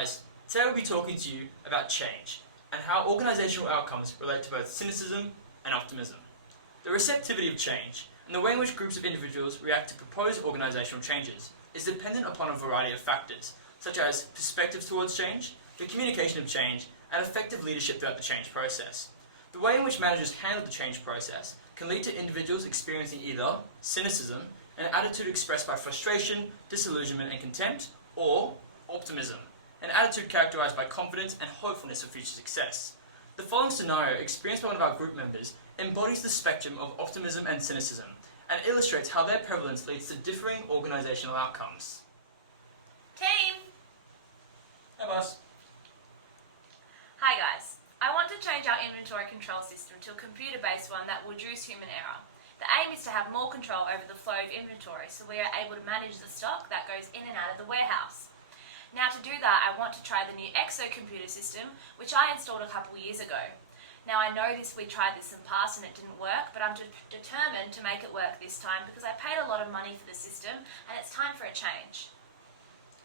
guys, today we'll be talking to you about change and how organisational outcomes relate to both cynicism and optimism. The receptivity of change and the way in which groups of individuals react to proposed organisational changes is dependent upon a variety of factors, such as perspectives towards change, the communication of change, and effective leadership throughout the change process. The way in which managers handle the change process can lead to individuals experiencing either cynicism, an attitude expressed by frustration, disillusionment and contempt, or optimism, an attitude characterised by confidence and hopefulness of future success. The following scenario, experienced by one of our group members, embodies the spectrum of optimism and cynicism, and illustrates how their prevalence leads to differing organisational outcomes. Team! Hey boss. Hi guys. I want to change our inventory control system to a computer-based one that will reduce human error. The aim is to have more control over the flow of inventory so we are able to manage the stock that goes in and out of the warehouse. Now to do that, I want to try the new Exo computer system, which I installed a couple years ago. Now I know we tried this in the past and it didn't work, but I'm determined to make it work this time because I paid a lot of money for the system and it's time for a change.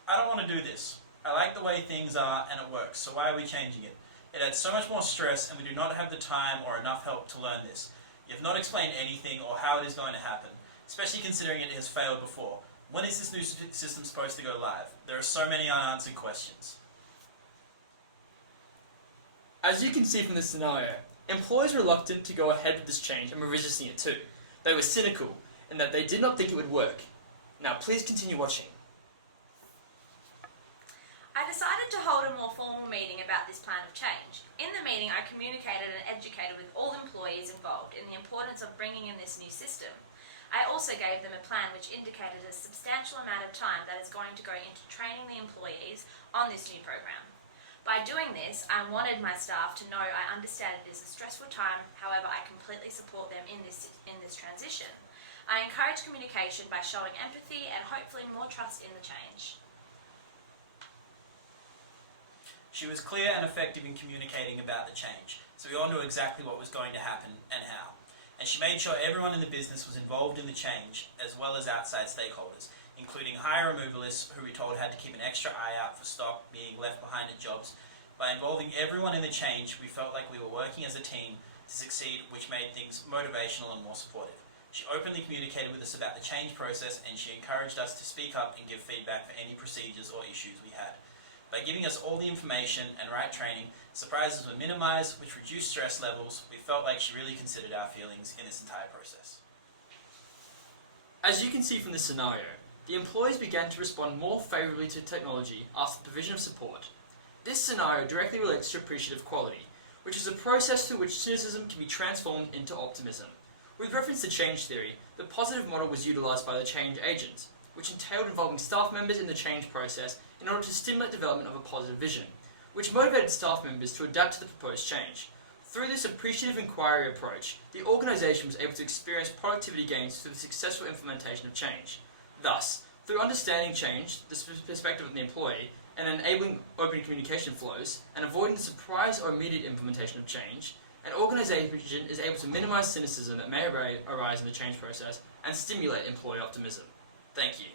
I don't want to do this. I like the way things are and it works, so why are we changing it? It adds so much more stress and we do not have the time or enough help to learn this. You have not explained anything or how it is going to happen, especially considering it has failed before. When is this new system supposed to go live? There are so many unanswered questions. As you can see from this scenario, employees were reluctant to go ahead with this change and were resisting it too. They were cynical in that they did not think it would work. Now please continue watching. I decided to hold a more formal meeting about this plan of change. In the meeting, I communicated and educated with all employees involved in the importance of bringing in this new system. I also gave them a plan which indicated a substantial amount of time that is going to go into training the employees on this new program. By doing this, I wanted my staff to know I understand it is a stressful time, however I completely support them in this transition. I encourage communication by showing empathy and hopefully more trust in the change. She was clear and effective in communicating about the change, so we all knew exactly what was going to happen and how. And she made sure everyone in the business was involved in the change, as well as outside stakeholders, including hire removalists who we told had to keep an extra eye out for stock being left behind at jobs. By involving everyone in the change, we felt like we were working as a team to succeed, which made things motivational and more supportive. She openly communicated with us about the change process and she encouraged us to speak up and give feedback for any procedures or issues we had. By giving us all the information and right training, surprises were minimised, which reduced stress levels. We felt like she really considered our feelings in this entire process. As you can see from this scenario, the employees began to respond more favourably to technology after the provision of support. This scenario directly relates to appreciative quality, which is a process through which cynicism can be transformed into optimism. With reference to change theory, the positive model was utilised by the change agent, which entailed involving staff members in the change process in order to stimulate development of a positive vision, which motivated staff members to adapt to the proposed change. Through this appreciative inquiry approach, the organisation was able to experience productivity gains through the successful implementation of change. Thus, through understanding change, the perspective of the employee, and enabling open communication flows, and avoiding the surprise or immediate implementation of change, an organisation is able to minimise cynicism that may arise in the change process and stimulate employee optimism. Thank you.